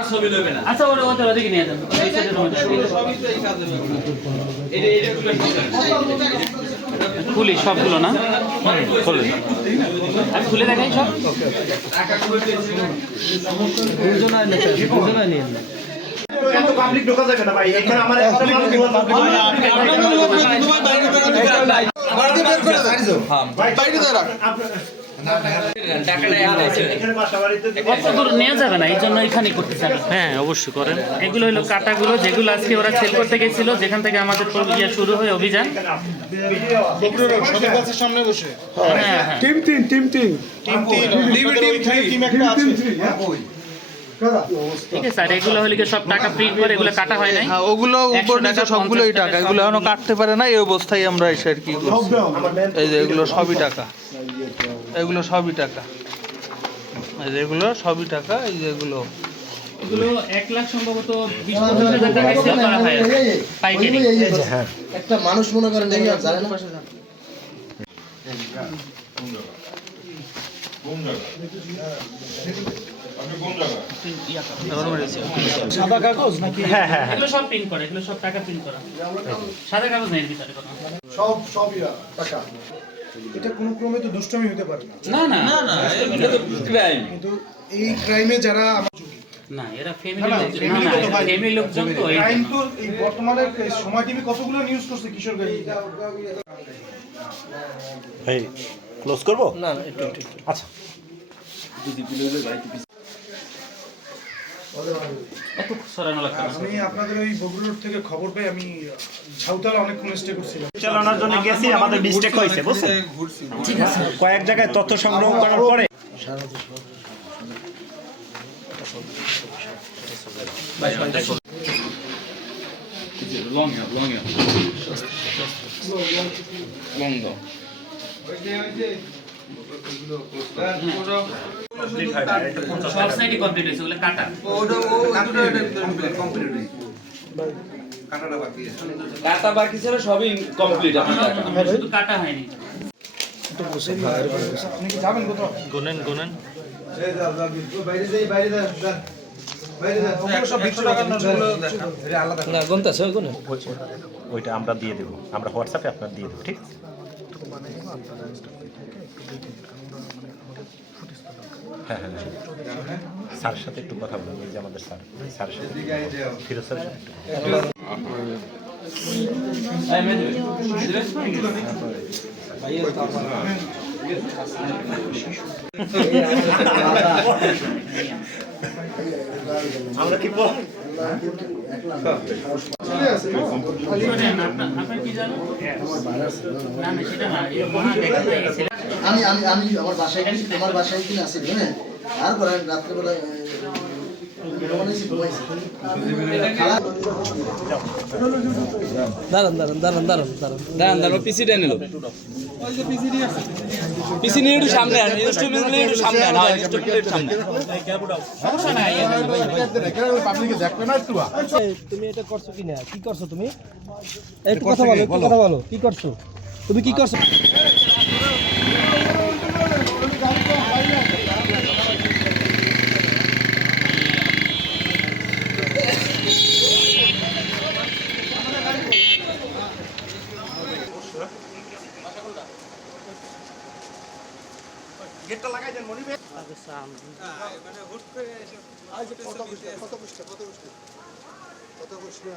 আর ছবি লইবে না। আচ্ছা ওটা ওটা ওদিকে নিয়ে যান। সবই তো এই কাজে খুলি সবগুলো না? খুলে আমি খুলে দেখাই সব। দুজনা নিয়ে এত পাবলিক ঢোকা যাবে না ভাই, এখানে আমার একটা মাল নেওয়া যাবে না, এই জন্য এখানেই করতে চান। হ্যাঁ অবশ্যই করেন। এগুলো হলো কাটাগুলো যেগুলো আজকে ওরা সেল করতে গেছিল, যেখান থেকে আমাদের ইয়ে শুরু হয় অভিযান। সামনে বসে হ্যাঁ হ্যাঁ টিম একটা আছে ঠিক আছে। আর এগুলো হলে সব টাকা প্রিন্ট করে এগুলো কাটা হয় নাই। হ্যাঁ ওগুলো উপর নিচে সবগুলোই টাকা, এগুলো এখনো কাটতে পারে না, এই অবস্থায় আমরা এসে আর কি করছি। এই যে এগুলো সবই টাকা, এগুলো সবই টাকা, এই যে এগুলো সবই টাকা, এই যে এগুলো এগুলো 1 লাখ সম্ভবত 20-25 হাজার টাকা সেল করা হয় পাইকারি। একটা মানুষ মনে করেন জানে না সাদা কাগজ নাকি? হ্যাঁ হ্যাঁ এগুলো সব প্রিন্ট করে, এগুলো সব টাকা প্রিন্ট করা, সাদা কাগজ নেই এর ভিতরে কোনো। সব টাকা। এটা কোনো ক্রমে তো দুষ্টমি হতে পারে না। না না না, এটা তো ক্রাইম। কিন্তু এই ক্রাইমে যারা না এরা ফ্যামিলি লোকজন, না ফ্যামিলি লোকজন তো এই ক্রাইম তো এই বর্তমানে সময় টিভি কতগুলো নিউজ করছে কিশোরগঞ্জ। ভাই ক্লোজ করব না একটু আচ্ছা এত সরানো লাগবে না। আমি আপনাদের ওই বগুড়া রোড থেকে খবর পেয়ে আমি ঝাউতলা অনেকক্ষণ স্টে করছিলাম। চালানোর জন্য গেছি, আমাদের মিস্টেক হয়েছে বুঝছেন, ঠিক আছে। কয়েক জায়গায় তথ্য সংগ্রহ করার পরে সব সাইডই কমপ্লিট হয়েছে, ওগুলো কাটা। কাটা বাকি ছিল সবই কমপ্লিট আপনার। শুধু কাটা হয়নি। আপনি কি যাবেন কোথাও? গুনেন ওইটা আমরা দিয়ে দেবো, আমরা হোয়াটসঅ্যাপে আপনার দিয়ে দেবো, ঠিক আছে। হ্যাঁ হ্যাঁ স্যারের সাথে একটু কথা বলবো, এই যে আমাদের স্যারের সাথে ফিরোজ স্যারের সাথে আমরা কি আপনার কি জানো? না না সেটা না, এটা মহা দেখা যায় গেছে। আমি আমার বাসায় কিনে আসি হ্যাঁ, আর পরে রাত্রেবেলা দাঁড়ান পিসিটা নিল। পিসি নিয়ে একটু সামনে আন, ইনস্ট্রুমেন্ট নিয়ে একটু সামনে আন, হ্যাঁ ইনস্ট্রুমেন্ট সামনে। সমস্যা নাই। তুমি এটা করছো কিনা, কি করছো তুমি? একটু কথা বলো, কি করছো তুমি, কি করছো? গেটটা লাগাই দেন মনিবে। মানে হুট করে এসে কত বসে